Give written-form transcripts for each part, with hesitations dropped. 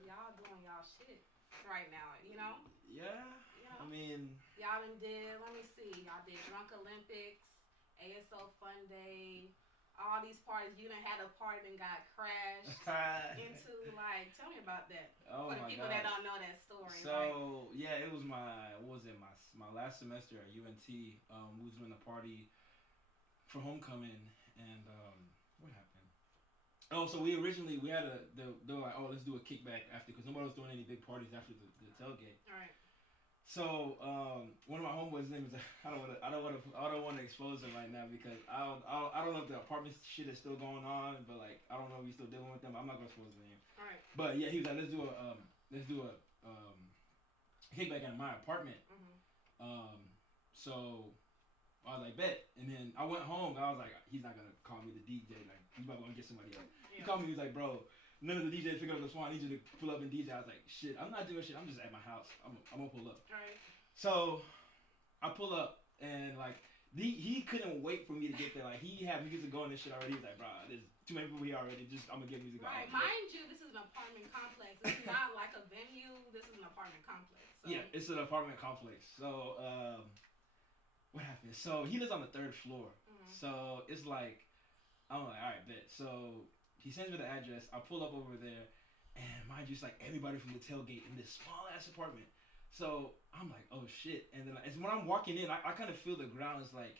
Cause y'all doing y'all shit right now. Yeah, You I know. mean, Y'all done did. Let me see. Y'all did Drunk Olympics, ASO Fun Day. All these parties. You done had a party and got crashed into. Like, tell me about that. oh For the my people that god. don't know that story, right? So yeah, it was my what was it my last semester at UNT. We was doing a party for homecoming, and what happened? Oh, so we had they were like, oh, let's do a kickback after, because nobody was doing any big parties after the tailgate. All right. So one of my homeboys' name is I don't want to expose him right now, because I don't know if the apartment shit is still going on, but like I don't know if he's still dealing with them. I'm not gonna expose the name. All right. But yeah, he was like, let's do a kickback at my apartment. Mm-hmm. So I was like, bet. And then I went home. I was like, he's not gonna call me the DJ. Like, he's probably gonna get somebody else. Yeah. He called me. He was like, bro, none of the DJs pick up the phone. I need you to pull up and DJ. I was like, shit, I'm not doing shit. I'm just at my house. I'm gonna pull up. All right. So I pull up, and like he couldn't wait for me to get there. Like, he had music going and shit already. He was like, bro, there's too many people here already. Just I'm gonna get music. Right. Mind you, this is an apartment complex. It's not like a venue. This is an apartment complex. So. Yeah, it's an apartment complex. So what happened? So he lives on the third floor. Mm-hmm. So it's like, I'm like, all right, bet. So he sends me the address. I pull up over there, and mind you, it's like everybody from the tailgate in this small ass apartment. So I'm like, oh shit. And then it's when I'm walking in, I kind of feel the ground is like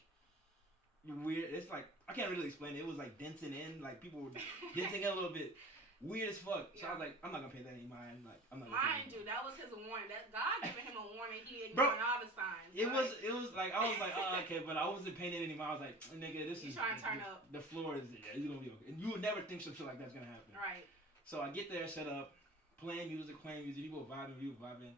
weird. It's like, I can't really explain it. It was like denting in, like people were denting in a little bit. Weird as fuck. So I was like, I'm not gonna pay that any mind. Like, I'm not. Mind you, that was his warning. That God giving him a warning. He ignoring all the signs. It was like, I was like, oh, okay, but I wasn't paying it any mind. I was like, nigga, this is trying to turn up. The floor is, yeah, it's gonna be okay. And you would never think some shit like that's gonna happen. Right. So I get there, set up, playing music. People vibing.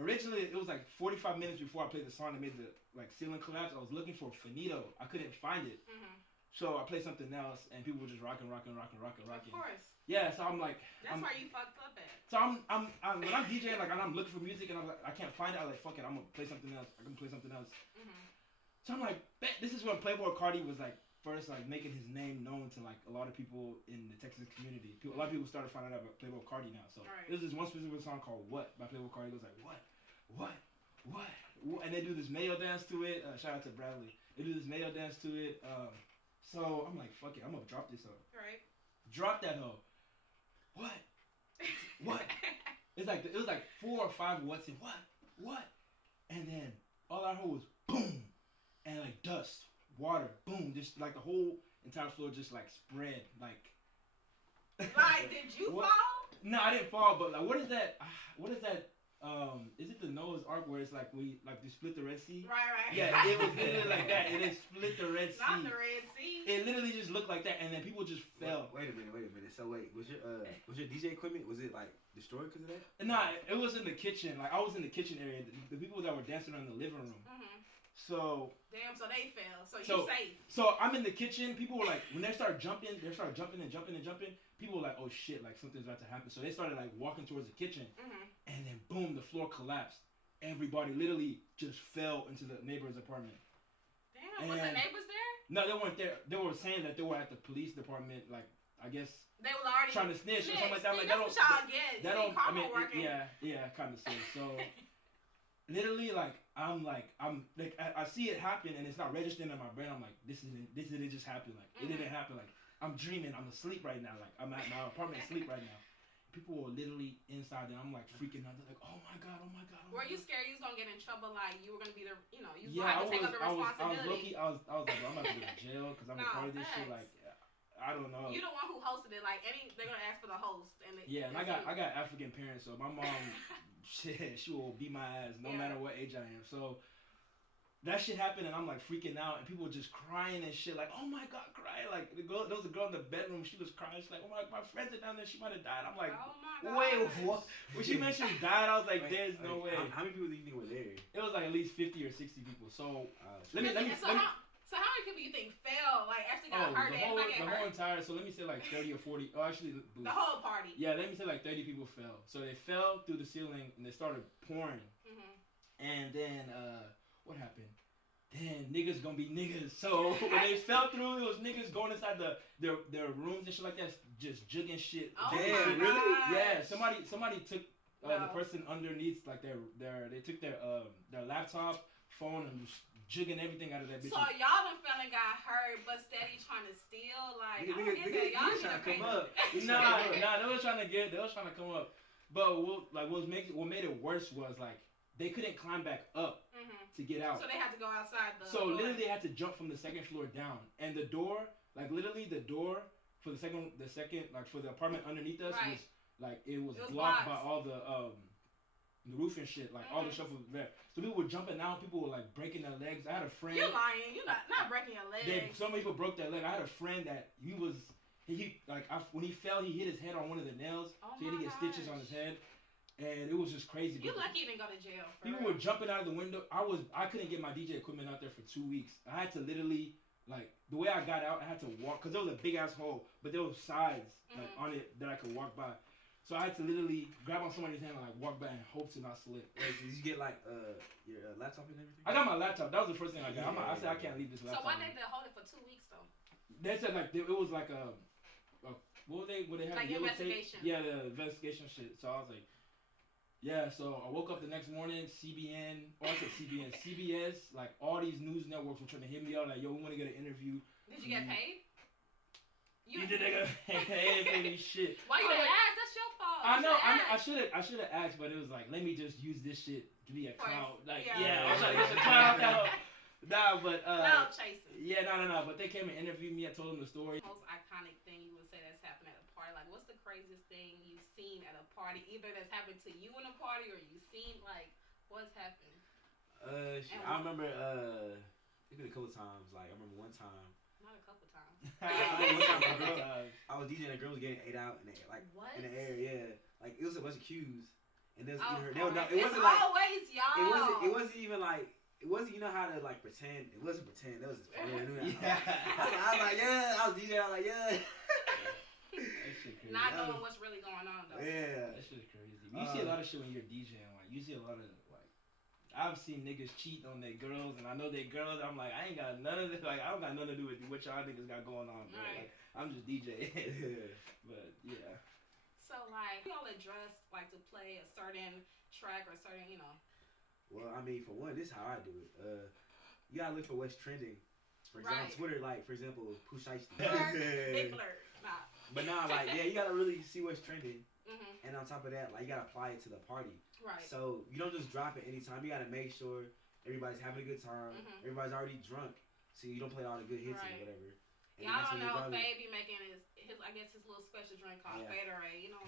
Originally, it was like 45 minutes before I played the song that made the like ceiling collapse. I was looking for Finito. I couldn't find it. Mm-hmm. So I played something else, and people were just rocking. Of course. Yeah, so I'm like. That's where you fucked up at. So I'm when I'm DJing, like, and I'm looking for music, and I'm like, I can't find it. I was like, fuck it, I'm gonna play something else. Mm-hmm. So I'm like, bet this is when Playboy Carti was like first like making his name known to like a lot of people in the Texas community. A lot of people started finding out about Playboy Carti now. So there's this one specific song called "What" by Playboy Carti. It was like, what, and they do this Mayo dance to it. Shout out to Bradley. They do this Mayo dance to it. So I'm like, fuck it, I'm gonna drop this hoe. Right. Drop that hoe. What? It was like 4 or 5 what's in what? And then all I heard was boom, and like dust, water, boom, just like the whole entire floor just like spread like. Like, did you fall? No, I didn't fall, but like, what is that? Is it the Noah's Ark where it's like we split the Red Sea? Right. Yeah, it was literally like that. It is split the Red Sea. Not the Red Sea. It literally just looked like that, and then people just fell. Wait a minute. So wait, was your DJ equipment, was it like destroyed because of that? Nah, it was in the kitchen. Like, I was in the kitchen area. The people that were dancing around the living room. Mm-hmm. So. Damn. So they fell. So you safe. So I'm in the kitchen. People were like, when they started jumping. People were like, oh shit, like something's about to happen. So they started like walking towards the kitchen, mm-hmm. and then boom, the floor collapsed. Everybody literally just fell into the neighbor's apartment. Damn, was the neighbors there? No, they weren't there. They were saying that they were at the police department, like, I guess they was already trying to snitch or something like that. See, like, that's what y'all get. That don't. I mean, yeah, kind of so. So literally, like, I'm like, I see it happen, and it's not registering in my brain. I'm like, this didn't just happen. Like, mm-hmm. It didn't happen. Like, I'm dreaming. I'm asleep right now. Like, I'm at my apartment asleep right now. People were literally inside, and I'm like freaking out. They're like, oh my god. Were you scared you was gonna get in trouble? Like, you were gonna be the, you was gonna have to take up the responsibility. I was like, bro, I'm about to go to jail because I'm a part of this shit. Like, I don't know. You the one who hosted it. Like, they're gonna ask for the host. And I got African parents, so my mom, shit, she will beat my ass no matter what age I am. So that shit happened, and I'm like freaking out, and people were just crying and shit, like, oh my god, crying. Like, there was a girl in the bedroom, she was crying. She's like, oh my friends are down there, she might have died. I'm like, oh my god. Wait, what? When she mentioned she died, I was like, there's no way. How many people do you think were there? It was like at least 50 or 60 people. So let me. So how many people you think fell? Like, actually got hurt? The whole entire. So let me say like 30 or 40. Oh, actually, the whole party. Yeah, let me say like 30 people fell. So they fell through the ceiling and they started pouring. Mm-hmm. And then what happened? then niggas gonna be niggas. So when they fell through, it was niggas going inside their rooms and shit like that, just jugging shit. Oh Damn, my really? gosh. Yeah, somebody took the person underneath, like they took their laptop, phone, and was jugging everything out of that bitch. So y'all done fell and got hurt, but steady trying to steal. Like, I don't get that. Y'all trying to come up. Nah, they was trying to come up. But what made it worse was like they couldn't climb back up to get out. So they had to go outside the So door. literally they had to jump from the second floor down, and the door, like literally the door for the second like for the apartment underneath us was like it was blocked by all the roof and shit, like all the stuff was there. So people were jumping out, people were like breaking their legs. I had a friend. You're lying. You're not breaking your legs. Some people broke their leg. I had a friend that when he fell, he hit his head on one of the nails, so he had to get stitches on his head, and it was just crazy. You lucky you didn't go to jail. People were jumping out of the window. I couldn't get my DJ equipment out there for 2 weeks. I had to literally, like, the way I got out, I had to walk, because there was a big ass hole, but there was sides like on it that I could walk by. So I had to literally grab on somebody's hand and like walk back and hope to not slip. Wait, did you get like your laptop and everything? I got my laptop. That was the first thing I got. I said I can't leave this laptop. So why did they hold it for 2 weeks though? They said like it was like what they had like yellow investigation. Tape? Yeah, the investigation shit. So I was like, yeah. So I woke up the next morning. CBS, like all these news networks were trying to hit me up like, yo, we want to get an interview. Did you get paid? You didn't get paid for me shit. Why you didn't ask? That's your fault. I know. I should have asked, but it was like, let me just use this shit to be a clout. Like, I was trying to get the clout out. Nah, but clout chasing. Yeah, no. But they came and interviewed me. I told them the story. Most iconic thing you would say that's happened at a party. Like, what's the craziest thing you've seen at a party? Either that's happened to you in a party, or you've seen like what's happened. I remember it been a couple times. Like I remember one time. Not a couple times. I was DJing, a girl was getting ate out in the air, yeah. Like it was a bunch of cues, and there was it wasn't like always y'all. It wasn't even like it wasn't. You know how to like pretend? It wasn't pretend. That was just funny. I was like, yeah. I was DJing. I was like, yeah. That shit crazy. Not knowing what's really going on though. Yeah. That shit is crazy. You see a lot of shit when you're DJing. Like you see a lot of like. I've seen niggas cheat on their girls, and I know their girls. I'm like, I ain't got none of this. Like, I don't got nothing to do with what y'all niggas got going on, bro. Right. Like, I'm just DJ. But yeah. So like, y'all address like to play a certain track or certain, you know. Well, I mean, for one, this is how I do it. You gotta look for what's trending. For example, on Twitter, like for example, Pooh Shiesty. Big blur. Nah. But like, yeah, you gotta really see what's trending. And on top of that, like you gotta apply it to the party. Right. So you don't just drop it anytime. You gotta make sure everybody's having a good time. Everybody's already drunk, so you don't play all the good hits or whatever. And y'all don't know Faye be making his I guess his little special drink called Faderade. You know.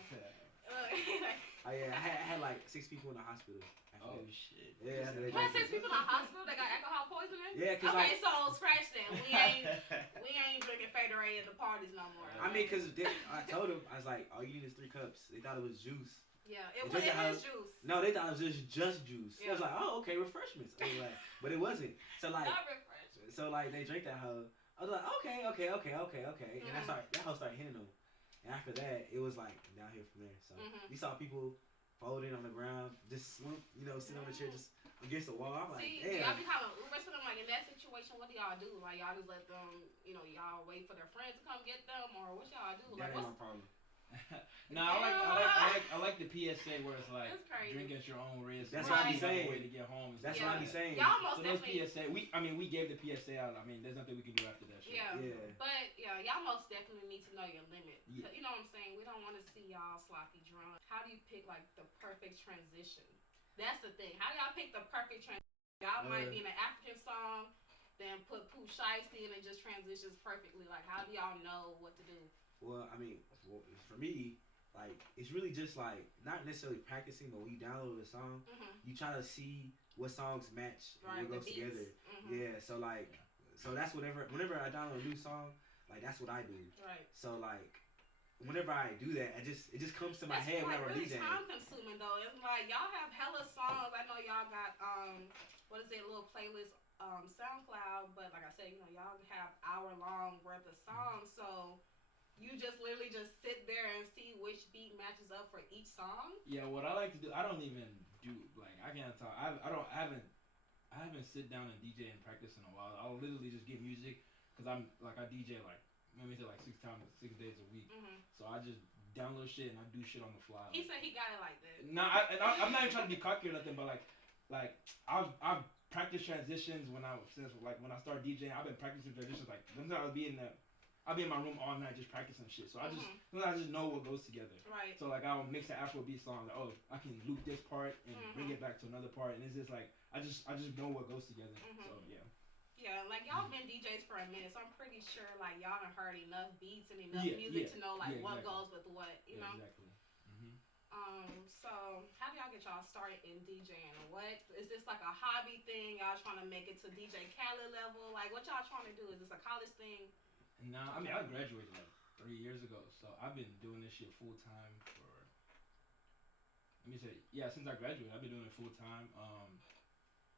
Oh yeah, I had like 6 people in the hospital. Oh shit. Yeah. What, 6 people in the hospital? They got alcohol poisoning? Yeah, cause okay, so scratch that. We ain't drinking Faderade at the parties no more. I mean, cause I told them, I was like, all you need is 3 cups. They thought it was juice. Yeah, it is juice. No, they thought it was just juice. Yeah. I was like, oh, okay, refreshments. I was like, but it wasn't. So like, not refreshments. So like, they drank that hoe. I was like, okay, and that hoe started hitting them. And after that, it was like downhill from there. So we saw people folding on the ground, just slump, sit on the chair, just against the wall. I'm like, damn. Y'all be calling Uber to them, like in that situation, what do y'all do? Like y'all just let them, y'all wait for their friends to come get them, or what y'all do? That ain't my problem. No, I like the PSA where it's like drink at your own risk. That's what I be saying. Way to get home. That's what I be saying. Y'all most so definitely. PSA, we gave the PSA out. I mean, there's nothing we can do after that shit. Yeah. But y'all most definitely need to know your limit. Yeah. You know what I'm saying? We don't want to see y'all sloppy drunk. How do you pick like the perfect transition? That's the thing. How do y'all pick the perfect transition? Y'all might be in an African song, then put Pooh Shiesty and it just transitions perfectly. Like, how do y'all know what to do? Well, I mean, for me, like, it's really just like not necessarily practicing, but when you download a song, you try to see what songs match and what goes together. Yeah, so that's whenever I download a new song, like that's what I do. Right. So like, whenever I do that, it just comes to my head whenever I'm DJing. It's time consuming though. It's like y'all have hella songs. I know y'all got a little playlist SoundCloud, but like I said, y'all have hour-long worth of songs, so. You just literally just sit there and see which beat matches up for each song? Yeah, what I like to do, I don't even do, like, I can't talk. I I haven't sit down and DJ and practice in a while. I'll literally just get music because I'm like I DJ like let me say like 6 days a week. So I just download shit and I do shit on the fly. He said he got it like that. Nah, I'm not even trying to be cocky or nothing, but like I've practiced transitions when I started DJing. I've been practicing transitions like sometimes I'll be in my room all night just practicing shit. So I just know what goes together. Right. So like I'll mix an Afrobeat song. Like, oh, I can loop this part and bring it back to another part, and it's just like I just know what goes together. So yeah. Yeah, like y'all been DJs for a minute, so I'm pretty sure like y'all done heard enough beats and enough music to know like what goes with what, you know. Exactly. So how do y'all get y'all started in DJing? What is this like a hobby thing? Y'all trying to make it to DJ Khaled level? Like what y'all trying to do? Is this a college thing? Nah, I mean I graduated like 3 years ago, so I've been doing this shit full time for. Let me say, since I graduated, I've been doing it full time.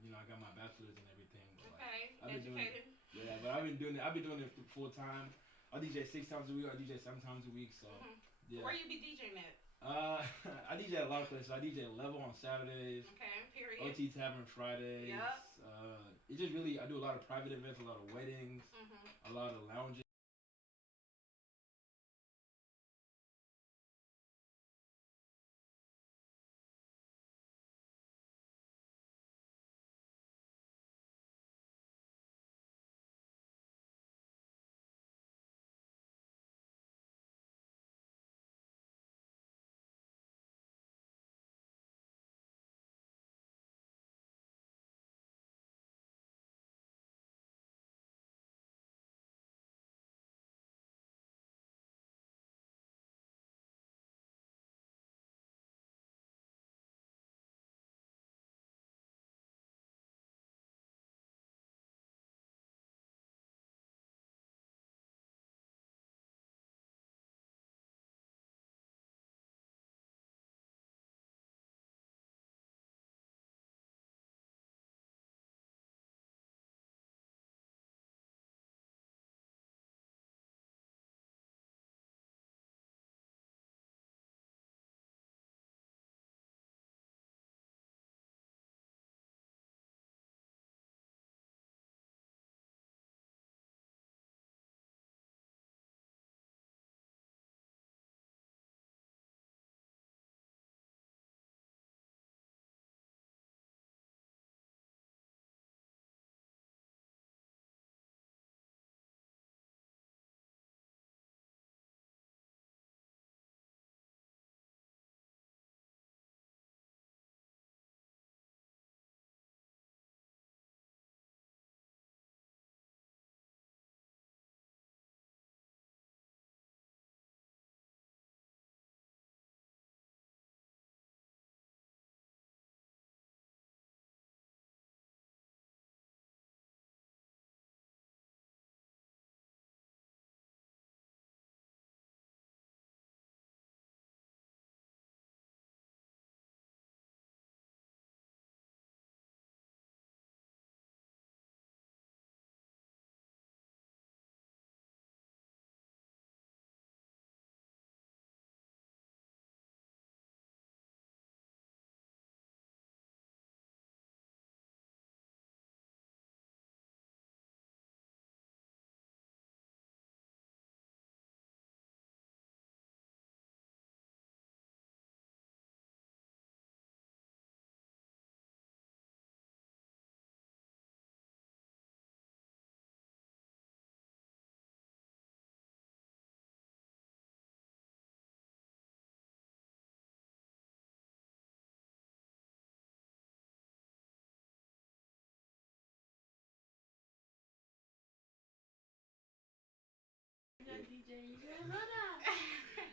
I got my bachelor's and everything. But okay, I've been educated. But I've been doing it full time. I DJ 6 times a week. I DJ 7 times a week. So yeah. Where you be DJing at? I DJ at a lot of places. I DJ at Level on Saturdays. Okay, period. OT Tavern Fridays. Yep. It just really I do a lot of private events, a lot of weddings, a lot of lounges.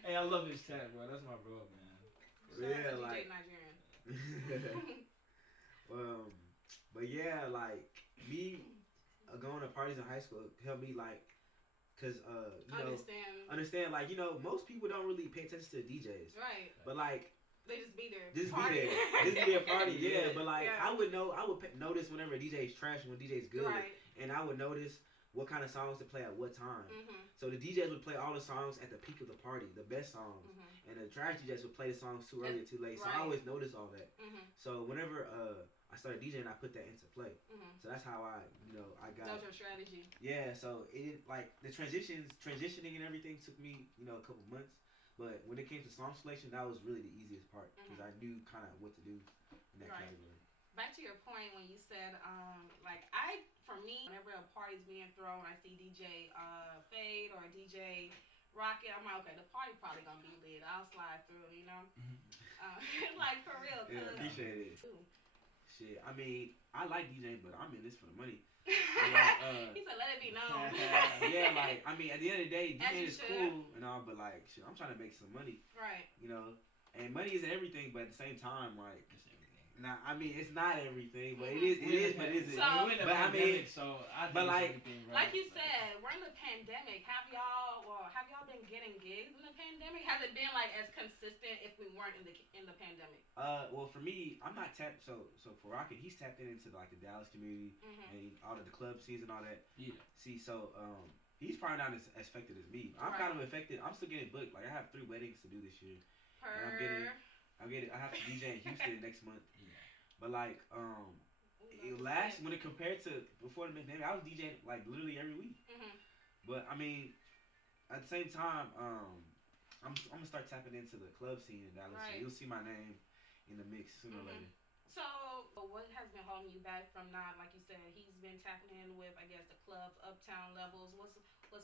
Hey, I love his chat, bro. That's my bro, man. Shout out to DJ Nigerian. But yeah, like me going to parties in high school helped me like, cause understand like most people don't really pay attention to DJs, right? But like they just be there, just be there party, yeah. But like I would notice whenever a DJ is trash and when DJ is good, right? And I would notice what kind of songs to play at what time. So the DJs would play all the songs at the peak of the party, the best songs, and the trash DJs would play the songs too early or too late. So I always noticed all that. So whenever I started DJing, I put that into play. So that's how I got. That was your strategy. Yeah. So it like the transitioning and everything took me a couple months. But when it came to song selection, that was really the easiest part because I knew kind of what to do in that category. Back to your point when you said, for me, whenever a party's being thrown, I see DJ Fade or DJ Rocket, I'm like, okay, the party probably gonna be lit. I'll slide through, like for real. Yeah, appreciate it. Shit, I mean, I like DJing, but I'm in this for the money. He said, let it be known. Yeah, like, I mean, at the end of the day, DJing is cool and all, but like, shit, I'm trying to make some money. Right. And money isn't everything, but at the same time, like, nah, I mean, it's not everything, but it is, but it isn't. So, but I mean, like you said, we're in the pandemic. Have y'all been getting gigs in the pandemic? Has it been like as consistent if we weren't in the pandemic? Well, for me, I'm not tapped. So for Rocket, he's tapped into like the Dallas community and all of the club scenes and all that. Yeah. See, so he's probably not as affected as me. I'm kind of affected. I'm still getting booked. Like I have 3 weddings to do this year. And I have to DJ in Houston next month. Yeah. But like when it compared to before the pandemic, I was DJing like literally every week. But I mean, at the same time, I'm gonna start tapping into the club scene in Dallas. Right. So you'll see my name in the mix sooner or later. So what has been holding you back from not, like you said, he's been tapping in with, I guess, the clubs, uptown levels. What's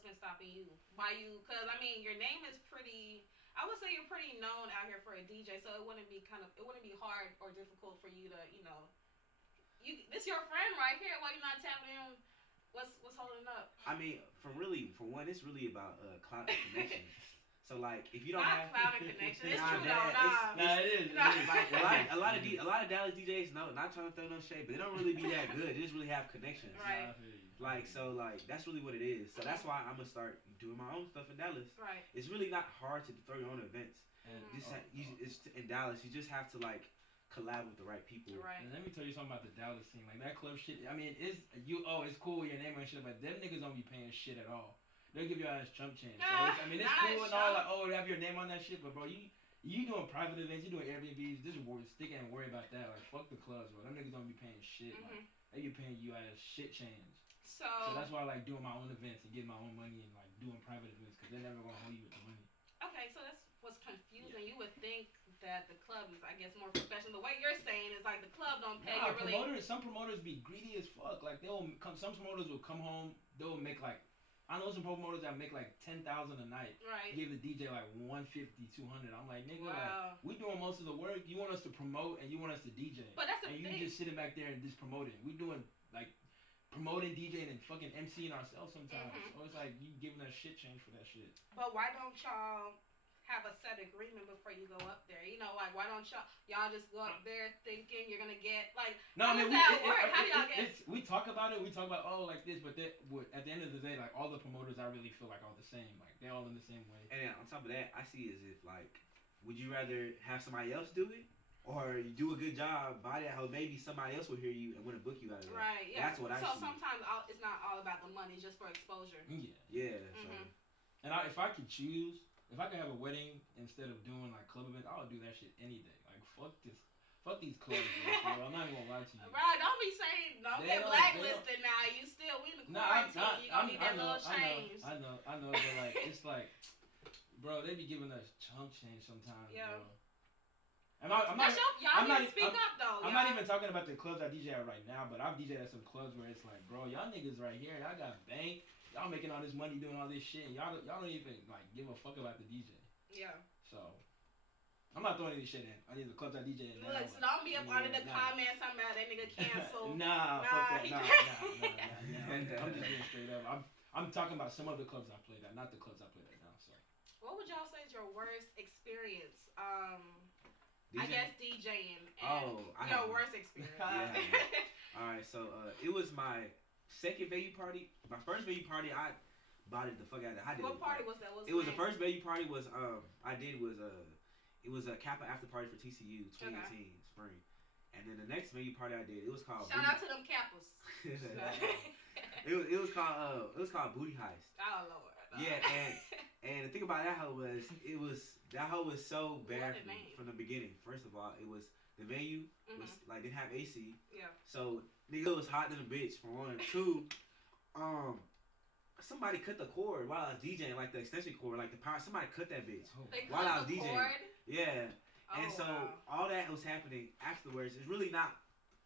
been stopping you? Because I mean, your name is pretty. I would say you're pretty known out here for a DJ, so it wouldn't be hard or difficult for you to, this your friend right here. Why you not tapping in? What's holding up? I mean, for one, it's really about cloud and connection. So like, if you don't have cloud and connection, it's true though. It is. Like a lot of Dallas DJs, not trying to throw no shade, but they don't really be that good. They just really have connections. Right. Like so, like that's really what it is. So that's why I'm gonna start doing my own stuff in Dallas. Right. It's really not hard to throw your own events. It's in Dallas. You just have to like collab with the right people. Right. And let me tell you something about the Dallas scene. Like that club shit. I mean, it's cool with your name and shit, but them niggas don't be paying shit at all. They'll give you ass chump change. So it's cool and all. Like, they have your name on that shit, but bro, you doing private events, you doing Airbnbs. Just stick and worry about that. Like fuck the clubs, bro. Them niggas don't be paying shit. Like they be paying you ass shit change. So that's why I like doing my own events and getting my own money and like doing private events because they're never gonna hold you with the money. Okay, so that's what's confusing. Yeah. You would think that the club is, I guess, more professional. The way you're saying is like the club don't pay you really. Some promoters be greedy as fuck. Like some promoters will come home. They'll make like. I know some promoters that make like $10,000 a night. Right. Give the DJ like $150, $200. I'm like, nigga, like we doing most of the work. You want us to promote and you want us to DJ. But that's the thing. And you just sitting back there and just promoting. We doing like promoting, DJing, and fucking MCing ourselves sometimes. So it's like you giving us shit change for that shit. But why don't y'all have a set agreement before you go up there? Like why don't y'all just go up there thinking you're gonna get like? No, I mean how do y'all get? We talk about it. We talk about like this, but at the end of the day, like all the promoters, I really feel like all the same. Like they're all in the same way. And on top of that, I see it as if like, would you rather have somebody else do it? Or you do a good job by that, or maybe somebody else will hear you and want to book you out of that. Right, yeah. That's what I see. So sometimes it's not all about the money, just for exposure. Yeah. So. And if I could choose, if I could have a wedding instead of doing like club events, I would do that shit any day. Like fuck these clubs, bro. I'm not even gonna lie to you. Right, don't be saying don't get blacklisted now. You still in the quarantine. You gonna need that little change. I know, but like it's like, bro, they be giving us chunk change sometimes, bro. I'm not even talking about the clubs I DJ at right now, but I've DJed at some clubs where it's like, bro, y'all niggas right here, y'all got bank, y'all making all this money doing all this shit, and y'all don't even like give a fuck about the DJ. Yeah. So I'm not throwing any shit in. I need the clubs I DJ in. Look, so don't be up under the comments talking about that nigga canceled. Fuck that. Nah. I'm just being straight up. I'm talking about some of the clubs I played at, not the clubs I played at now. So. What would y'all say is your worst experience? I guess DJing and your worst experience. Alright, so it was my second baby party. My first baby party, I bodied the fuck out of it. What party was that? It was the first baby party was it was a Kappa after party for TCU 2018 spring. And then the next baby party I did, it was called Shout out to them Kappas. It was called Booty Heist. Oh Lord. Yeah, and the thing about that hoe was that hoe was so bad from the beginning. First of all, it was the venue was like didn't have AC. Yeah. So nigga, it was hot than a bitch for one. Two, somebody cut the cord while I was DJing, like the extension cord, like the power. Somebody cut that bitch while I was DJing. Cord? Yeah. And so all that was happening afterwards. It's really not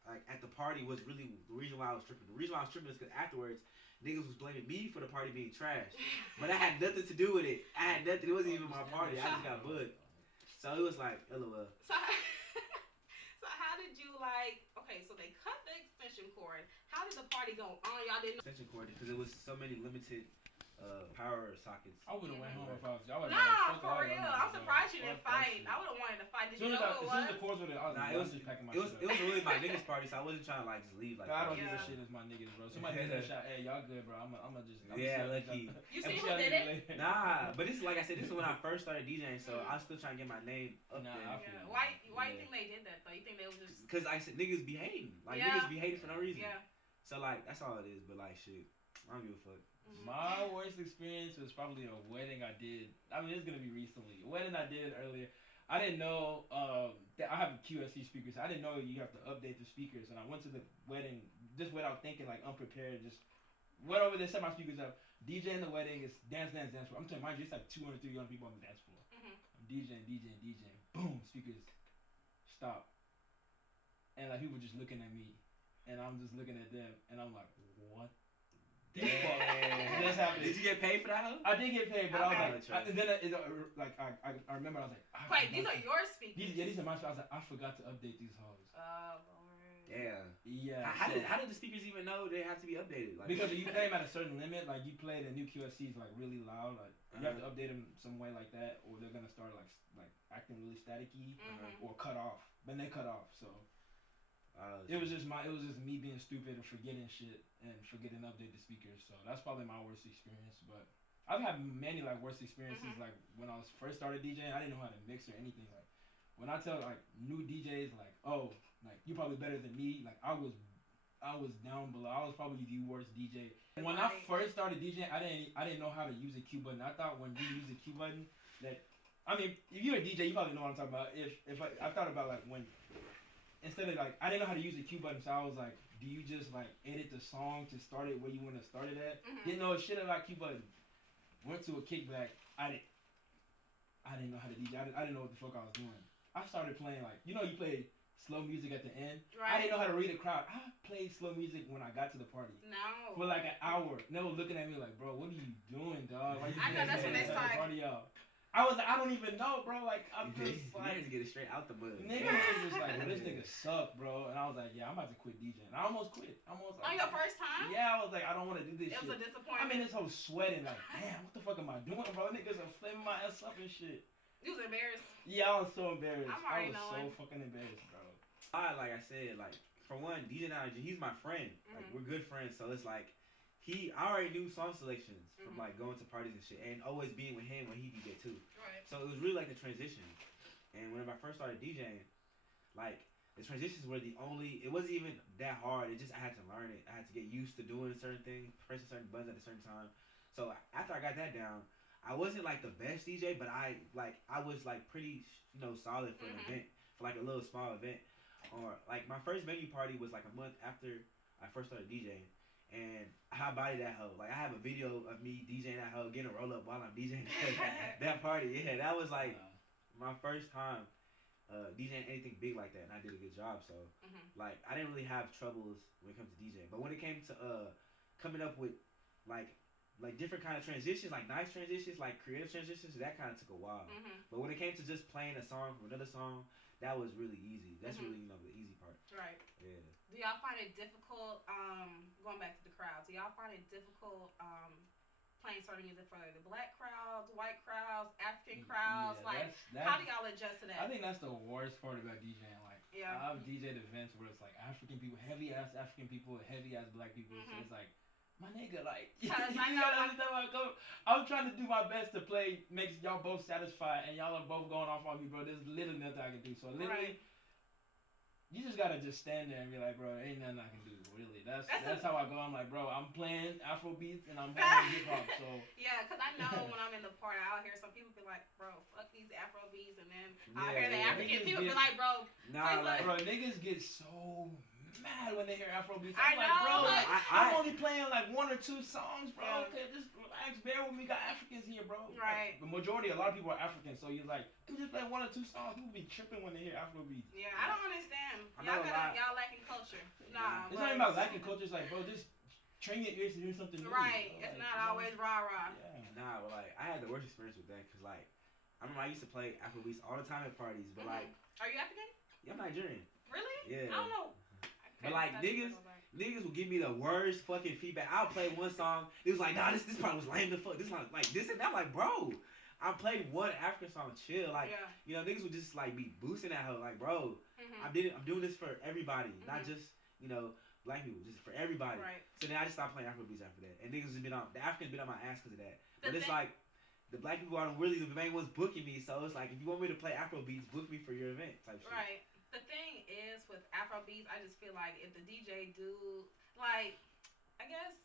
like at the party was really the reason why I was tripping. The reason why I was tripping is because afterwards niggas was blaming me for the party being trash, but I had nothing to do with it. I had nothing. It wasn't even my party. I just got booked. So it was like LOL. So how did you like? Okay, so they cut the extension cord. How did the party go on? Y'all didn't know extension cord because it was so many limited power sockets. I would have went home if I was. I nah, for real. I'm surprised you didn't fight. I would have wanted to fight. Did you know what it was? As soon as the cords were there, it was just packing my shit up. It was really my niggas party, so I wasn't trying to like just leave like. I don't give a shit as my niggas, bro. Somebody hit that shot. Hey, y'all good, bro? I'm just. Lucky. You see who did it? Nah, but this is like I said. This is when I first started DJing, so I was still trying to get my name up there. Yeah. Why you think they did that though? You think they was just? Because I said niggas be hating. Like niggas be hating for no reason. Yeah. So like that's all it is. But like shit, I don't give a fuck. My worst experience was probably a wedding I did. I mean, it's gonna be recently. A wedding I did earlier. I didn't know that I have QSC speakers. I didn't know you have to update the speakers. And I went to the wedding just without thinking, like unprepared. Just went over there, set my speakers up. DJ in the wedding is dance floor. I'm telling you, mind you, it's like 200, 300 people on the dance floor. I'm DJing. Boom, speakers stop. And like people just looking at me, and I'm just looking at them, and I'm like, what? Did you get paid for that? I did get paid, but I was like, I remember I was like, wait, these are your speakers? These are my speakers. I was like, I forgot to update these hoes. Oh Lord. Damn. Yeah. How did the speakers even know they have to be updated? Like, because you play them at a certain limit, like you play the new QSCs like really loud, like you have to update them some way like that, or they're gonna start like acting really staticky or cut off. But they cut off, so. It was just me being stupid and forgetting shit and forgetting to update the speakers. So that's probably my worst experience. But I've had many like worst experiences. Like when I was first started DJing, I didn't know how to mix or anything. Like when I tell like new DJs like, oh, like you probably better than me. Like I was down below. I was probably the worst DJ. And when I first started DJing, I didn't know how to use a Q button. I thought when you use a Q button that, I mean, if you're a DJ, you probably know what I'm talking about. If I thought about like when. Instead of like, I didn't know how to use the cue button, so I was like, do you just like edit the song to start it where you want to start it at? Didn't know shit about cue button. Went to a kickback. I didn't know how to DJ. I didn't know what the fuck I was doing. I started playing like, you play slow music at the end. Right. I didn't know how to read a crowd. I played slow music when I got to the party. No. For like an hour. And they were looking at me like, bro, what are you doing, dog? Like, I know that's when they started. Party out. I was like, I don't even know, bro. Like, I'm just like, you get it straight out the mud. Niggas was just like, well, this nigga suck, bro. And I was like, yeah, I'm about to quit DJing. I almost quit. On your first time? Yeah, I was like, I don't want to do this shit. It was a disappointment. I'm in this whole sweating, like, damn, what the fuck am I doing, bro? Niggas are flaming my ass up and shit. You was embarrassed? Yeah, I was so embarrassed. I was so fucking embarrassed, bro. Like I said, like, for one, DJ Knowledge, he's my friend. Like, we're good friends, so it's like, I already knew song selections from like going to parties and shit, and always being with him when he DJ too. Right. So it was really like the transition. And whenever I first started DJing, like the transitions were it wasn't even that hard. It just I had to learn it. I had to get used to doing certain things, pressing certain buttons at a certain time. So after I got that down, I wasn't like the best DJ, but I was like pretty solid for an event, for like a little small event. Or like my first venue party was like a month after I first started DJing. And I bodied that hoe. Like I have a video of me DJing that hoe, getting a roll up while I'm DJing that party. Yeah, that was like my first time DJing anything big like that, and I did a good job. So like I didn't really have troubles when it comes to DJing. But when it came to coming up with like different kind of transitions, like nice transitions, like creative transitions, that kind of took a while. But when it came to just playing a song from another song, that was really easy. That's really the easy part. Right. Yeah. Do y'all find it difficult, going back to the crowds, do y'all find it difficult playing certain music for the black crowds, white crowds, African crowds? Yeah, how do y'all adjust to that? I think that's the worst part about DJing. Like, I've DJed events where it's like African people, heavy ass African people, heavy ass black people. So it's like, my nigga, like, you gotta understand where I go. I'm trying to do my best to play, makes y'all both satisfied, and y'all are both going off on me, bro. There's literally nothing I can do. So literally, you just gotta just stand there and be like, bro, ain't nothing I can do, really. That's how I go. I'm like, bro, I'm playing Afro beats and I'm playing hip hop, so. Yeah, because I know when I'm in the party, I'll hear some people be like, bro, fuck these Afro beats, and then I'll hear the African people be like, bro, bro, niggas get so mad when they hear Afro beats. I'm like, bro, I'm only playing like 1 or 2 songs, bro. Okay, just relax, bear with me. Got Africans here, bro. Right. Like, the majority, a lot of people are African, so you're like, you just play 1 or 2 songs. People be tripping when they hear Afro beats. Yeah, I don't understand. Y'all lacking culture. Nah, it's not even about lacking culture. It's like, bro, just train your ears to hear something new. Right. It's not always rah-rah. Yeah. Nah, but like, I had the worst experience with that, because like, I remember I used to play Afro beats all the time at parties, but like. Are you African? Yeah, I'm Nigerian. Really? Yeah. I don't know. But like, niggas will give me the worst fucking feedback. I'll play one song. It was like, nah, this part was lame the fuck. This like this and that. I'm like, bro, I played one African song, chill. Like, you know, niggas would just like be boosting at her. Like, bro, I'm doing this for everybody, not just black people, just for everybody. Right. So then I just stopped playing Afro beats after that. And niggas just the Africans been on my ass because of that. But it's like, the black people are really the main ones booking me. So it's like, if you want me to play Afro beats, book me for your event type shit. Right. The thing is with Afro beats, I just feel like if the DJ do like, I guess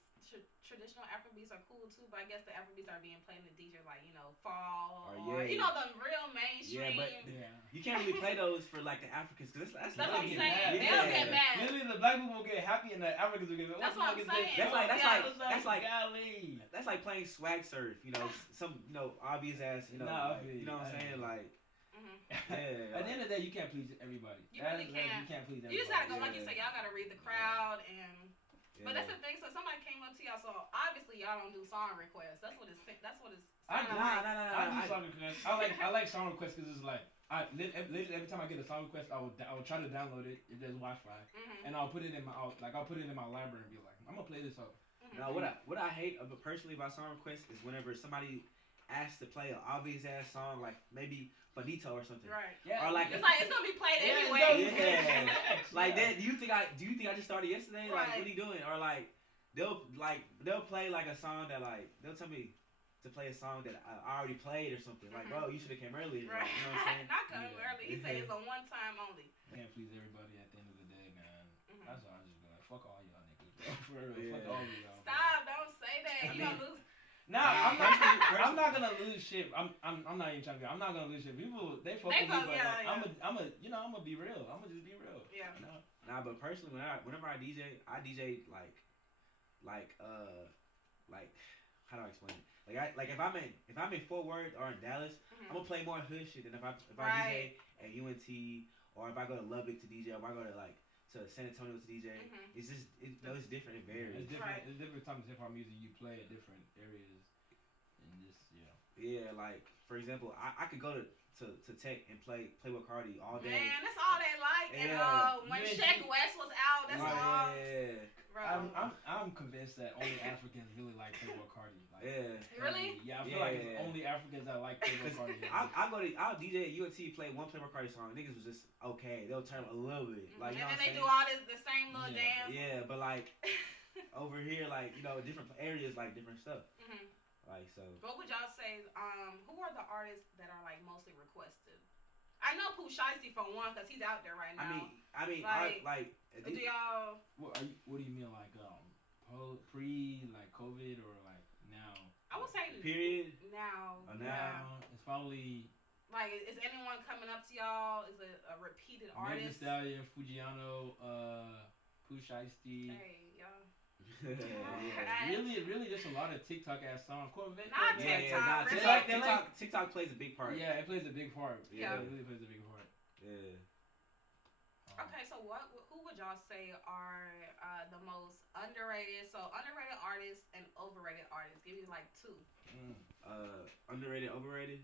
traditional Afro beats are cool too, but I guess the Afro beats are being played in the DJ like fall or the real mainstream. Yeah, but you can't really play those for like the Africans because that's what I'm saying. They'll get mad. Literally, the black people will get happy and the Africans will get mad. That's what I'm saying. That's like playing swag surf. You know, some obvious ass. You know what I'm saying, like. Yeah. At the end of the day, you can't please everybody. You really can't. You can't please everybody. You just gotta go, like you said, y'all gotta read the crowd and. But that's the thing. So somebody came up to y'all. So obviously y'all don't do song requests. That's what it's. I do song requests. I like song requests because it's like every time I get a song request, I will try to download it if there's Wi-Fi, and I'll put it in my library and be like, I'm gonna play this up. Now what I hate personally about song requests is whenever somebody asked to play an obvious ass song like maybe Finito or something. Right. Yeah. Or like it's gonna be played anyway. Yeah. Like that. Do you think I just started yesterday? Right. Like what are you doing? Or like they'll play like a song that like they'll tell me to play a song that I already played or something. Like, bro, you should have came earlier. Right. Like, you know what I'm saying? Not come early. He said it's a one time only. Can't please everybody at the end of the day, man. That's why I just be like, fuck all y'all niggas, bro. For real. Fuck all of y'all. Stop! Don't say that. You gonna lose. Nah, I'm not gonna lose shit. I'm not even trying to. I'm not gonna lose shit. People they fuck with me, but like, I'm gonna be real. I'm gonna just be real. Yeah. You know? Nah, but personally, whenever I DJ like how do I explain it? Like if I'm in Fort Worth or in Dallas, I'm gonna play more hood shit than if I DJ at UNT or if I go to Lubbock to DJ or if I go to like to San Antonio to DJ. It's just it's different. It varies. It's different. It's different types of hip hop music you play at different areas. And just yeah, like for example, I could go to Tech and play with Cardi all day. Man, that's all they like. And when Sheck West was out, that's all. Yeah. I'm convinced that only Africans really like Playboy Cardi. Like, really? Yeah, I feel like it's only Africans that like Playboy Cardi. I'll DJ at UNT, play one Playboy Cardi song. Niggas was just okay. They'll turn a little bit. Like, and then they do all the same little dance. Yeah, but like over here, like different areas, like different stuff. Like so. What would y'all say? Who are the artists that are like mostly requested? I know Pooh Shiesty for one, cause he's out there right now. I mean, do y'all? What do you mean, like pre like COVID or like now? I would say period. Now. Now it's probably. Like, is anyone coming up to y'all? Is it a repeated artist? Megan Thee Stallion, Fujiano, Pooh Shiesty. Hey, y'all. Really, just a lot of TikTok ass songs. Not TikTok. TikTok plays a big part. Yeah, it plays a big part. Yeah, it really plays a big part. Yeah. Okay, so who would y'all say are the most underrated? So underrated artists and overrated artists. Give me like 2. Underrated, overrated.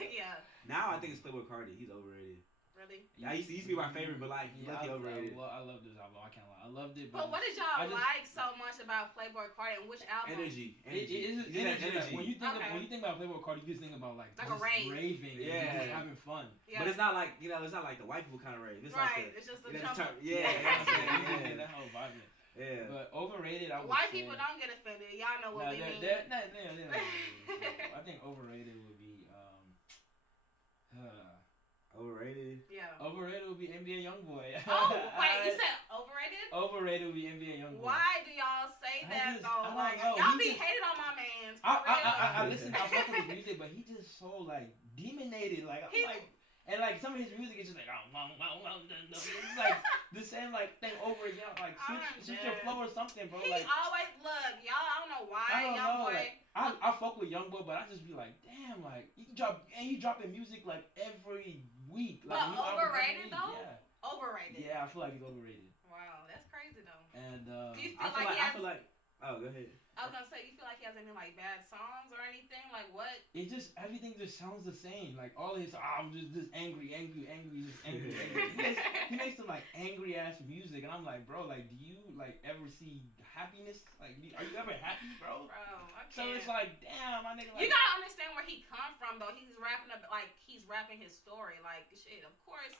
Yeah. Now I think it's Playboy Cardi. He's overrated. Really? Yeah, he used to be my favorite, but like, lucky overrated. I love this album. I can't lie. I loved it. But what did y'all like so much about Playboy Cardi and which album? Energy. Energy. Like, when you think about Playboy Cardi, you just think about like a rave. Raving, and just having fun. Yeah. But it's not like it's not like the white people kind of rave. It's it's just a jump. Yeah, that whole vibe. Yeah. But overrated, I would White say. people don't get offended. Y'all know what we mean. I think overrated would be overrated. Yeah. Overrated would be be NBA YoungBoy. Oh wait, you said overrated? Overrated would be NBA YoungBoy. Why do y'all say that though? Like know. y'all be hated on my man. I listen. I fuck with his music, but he just so like demonated. Like I'm like. And like some of his music is just like it's like the same like thing over again. Like switch your flow or something, bro. He like, always look, y'all. I don't know why, YoungBoy. Like, I fuck with YoungBoy, but I just be like, damn, like he dropping music like every week. Like, but overrated though. Yeah. Overrated. Yeah, I feel like he's overrated. Wow, that's crazy though. And do you feel like I feel like. Oh, go ahead. I was gonna say, you feel like he has any like bad songs or anything? Like what? It just everything just sounds the same. Like all his I'm just angry, just angry. He makes some like angry ass music, and I'm like, bro, like, do you like ever see happiness? Like, are you ever happy, bro? Bro, I can't. So it's like, damn, my nigga. Like, you gotta understand where he come from, though. He's rapping he's rapping his story. Like shit, of course.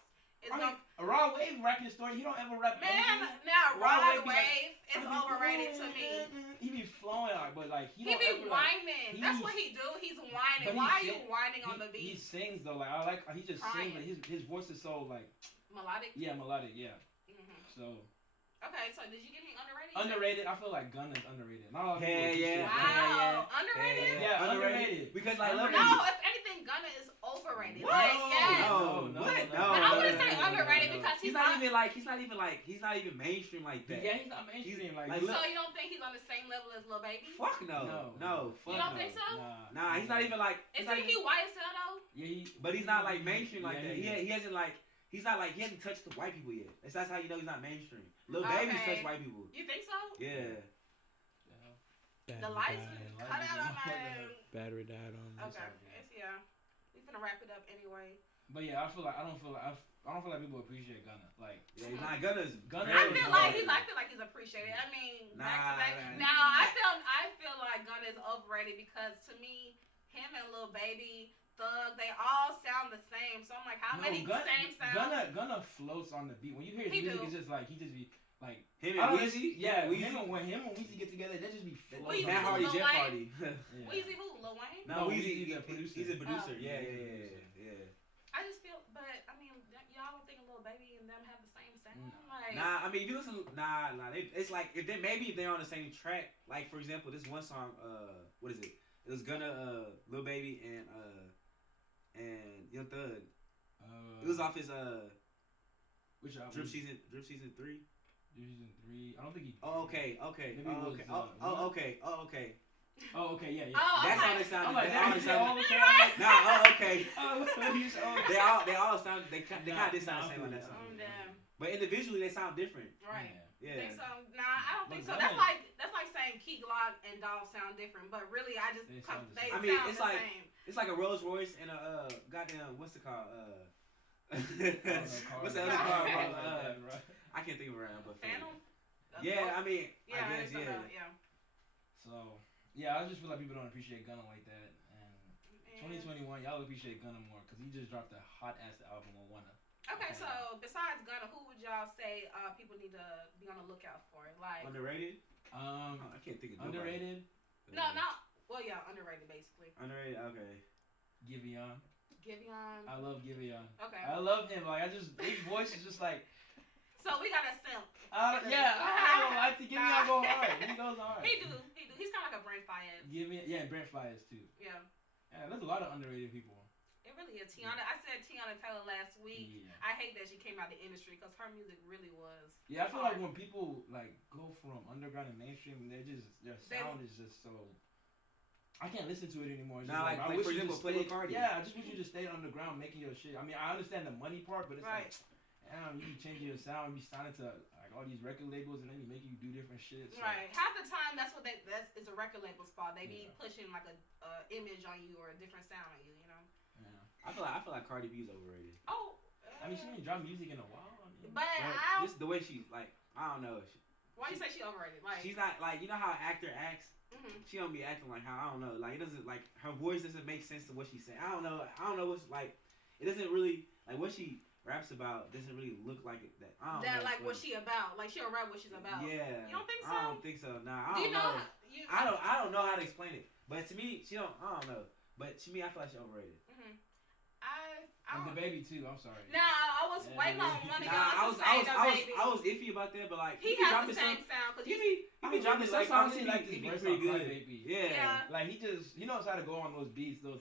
Rod Wave rapping his story. He don't ever rap. Man, now Rod Wave is overrated to me. He be flowing out, but like he be whining. That's what he do. He's whining. Why are you whining on the beat? He sings though. Like I like he just sings. Like, his voice is so like melodic. Yeah, melodic. Yeah. So. Okay, so did you give me underrated? Underrated. I feel like Gunna's underrated. Not all yeah. Wow. Underrated? Yeah, underrated. Because like no, if anything, Gunna is overrated. What? Like, yes. No. But I wouldn't say underrated because he's not even mainstream like that. Yeah, he's not mainstream like so you don't think he's on the same level as Lil Baby? Fuck no. Fuck you don't think so? Nah, he's not even like. Isn't he YSL though? Yeah, but he's not like mainstream like that. He hasn't like. He hasn't touched the white people yet. That's how you know he's not mainstream. Lil Baby's touched white people. You think so? Yeah. The lights cut out on my battery died on me. Okay. Yeah. We finna wrap it up anyway. But yeah, I don't feel like people appreciate Gunna. Like Gunna's. I feel like he's appreciated. I mean, back to back. Now I feel like Gunna is overrated because to me, him and Lil Baby, Thug, they all sound the same. So I'm like, how many same sounds? Gunna floats on the beat. When you hear his music, it's just like he just be like him and Weezy. Yeah, Weezy. When him and Weezy get together, they just be floating. Matt Hardy, Jeff Hardy. Weezy who? Lil Wayne? No, Weezy, he's a producer. Yeah. I just feel, but I mean, y'all don't think Lil Baby and them have the same sound? Like, nah, I mean, if you listen, it's like if they're on the same track. Like for example, this one song, what is it? It was Gunna, Lil Baby, and Young Thug. It was off his which album? Drip Season 3. Season 3. I don't think he. Okay. Okay. Yeah. That's how they sounded. Like, okay. They all sound. They kind of did sound the same on that song. But individually, they sound different. Right. Yeah. Think so? Nah, I don't think so. That's like saying Key Glock and Dolph sound different, but really, I just sound the same. It's like a Rolls Royce and a goddamn what's it called? What's the other car? I can't think of it right now, but Phantom. Yeah, I mean, yeah, I guess, yeah. So yeah, I just feel like people don't appreciate Gunna like that, and 2021, y'all appreciate Gunna more because he just dropped a hot ass album on Wanna. Okay, so besides Gunna, who would y'all say people need to be on the lookout for? Like underrated? I can't think of underrated. No, not well, yeah, underrated basically. Underrated, okay. Giveon. I love Giveon. Okay. I love him. Like his voice is just like. So we got a simp. Yeah, I think Giveon go hard. He goes hard. He do. He's kind of like a Brent Fayez. Brent Fayez too. Yeah. Yeah, there's a lot of underrated people. It really is. Tiana, I said Tiana Taylor last week. Yeah. I hate that she came out of the industry because her music really was. Yeah, I feel like when people like go from underground and mainstream, their sound is just so. I can't listen to it anymore. It's like for example, Playboi Carti. Yeah, I just wish you just stayed underground making your shit. I mean, I understand the money part, but it's like, damn, you be changing your sound, you be signing to like all these record labels, and then you make you do different shit. So. Right. Half the time, that's it's a record label's fault. They be pushing like a image on you or a different sound on you. You know. Yeah. I feel like Cardi B is overrated. Oh. I mean, she didn't drop music in a while. I mean, but just the way she like, I don't know. Why you say she overrated? Like she's not like you know how an actor acts. Mm-hmm. She don't be acting like how I don't know. Like it doesn't like her voice doesn't make sense to what she's saying. I don't know what's like. It doesn't really like what she raps about doesn't really look like it. That I don't know. Like what she about. Like she'll rap what she's about. Yeah. You don't think so? I don't think so. Nah. Do you know? I don't know how to explain it. But to me, she don't. I don't know. But to me, I feel like she's overrated. Mm-hmm. And the baby too. I'm sorry. Nah, I was waiting on one of y'all to say the baby. I was iffy about that, but like he has the same sound. Cause he be dropping some songs. He like be this pretty good. Baby. Yeah. Like he knows how to go on those beats. Those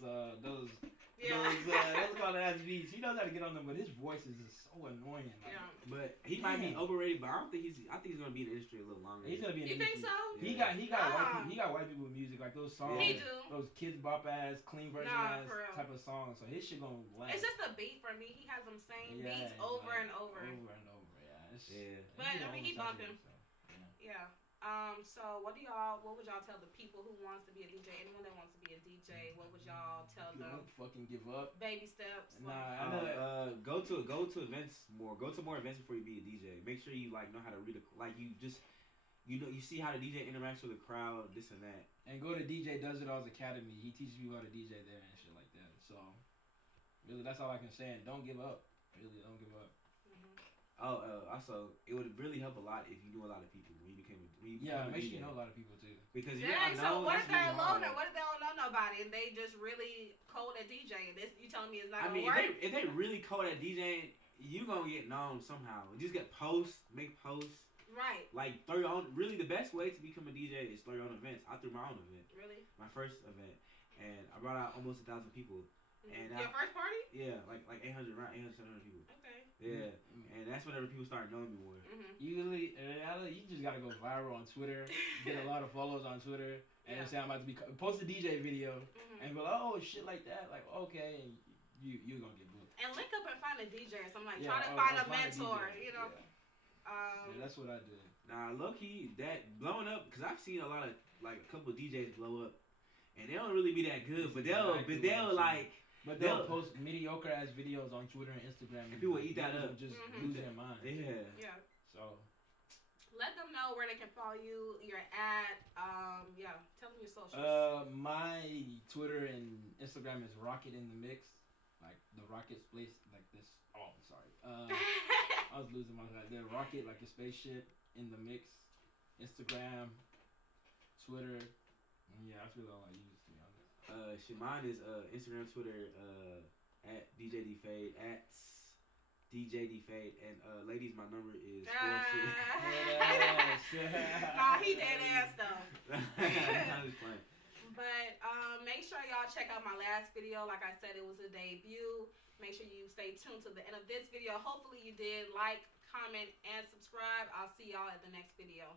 yeah. What's called ass beats. He knows how to get on them, but his voice is just so annoying. Like, but he might be overrated. But I think he's gonna be in the industry a little longer. He's gonna be in the industry. You think He so? got white people music like those songs. He do. Those kids bop ass, clean version ass type of songs. So his shit gonna last. It's just a beat for me. He has them same beats over and over. Over and over. Yeah. But I mean, he bumping. Yeah. So what would y'all tell the people who wants to be a DJ? Anyone that wants to be a DJ, what would y'all tell them? Don't fucking give up. Baby steps. Nah, I know. Go to events more. Go to more events before you be a DJ. Make sure you know how to read you see how the DJ interacts with the crowd, this and that. And go to DJ Does It All's Academy. He teaches you how to DJ there and shit like that. So really, that's all I can say. And don't give up. Really, don't give up. Also, it would really help a lot if you knew a lot of people when you became a make sure you know a lot of people too. Because so what if they're alone and what if they don't know nobody and they just really cold at DJing? This you telling me is not gonna work? If they really cold at DJing, you gonna get known somehow. Just get make posts. Right. Like throw your own. Really, the best way to become a DJ is throw your own events. I threw my own event. Really? My first event, and I brought out almost 1,000 people. And your first party? Yeah, like 800, around 800, 700 people. Okay. Yeah, and that's whenever people start knowing me more. You just gotta go viral on Twitter, get a lot of followers on Twitter, and say I'm about to be post a DJ video, and be like, oh shit like that, like okay, and you gonna get booked. And link up and find a DJ or something try to find a mentor, you know. That's what I did. Nah, low key that blowing up because I've seen a lot of a couple of DJs blow up, and they don't really be that good, but they'll post mediocre ass videos on Twitter and Instagram, and people eat that up. Just lose their mind. Yeah. So let them know where they can follow you. You're at. Tell them your socials. My Twitter and Instagram is Rocket in the Mix, like the Rocket place, like this. Oh, I'm sorry. I was losing my mind. The Rocket, like a spaceship in the mix. Instagram, Twitter. Yeah, that's really all I use. Mine is Instagram, Twitter, at DJ DFade, at DJ DFade, and ladies, my number is 46. Nah, he dead ass though. I'm just playing. But make sure y'all check out my last video. Like I said, it was a debut. Make sure you stay tuned to the end of this video. Hopefully you did. Like, comment, and subscribe. I'll see y'all at the next video.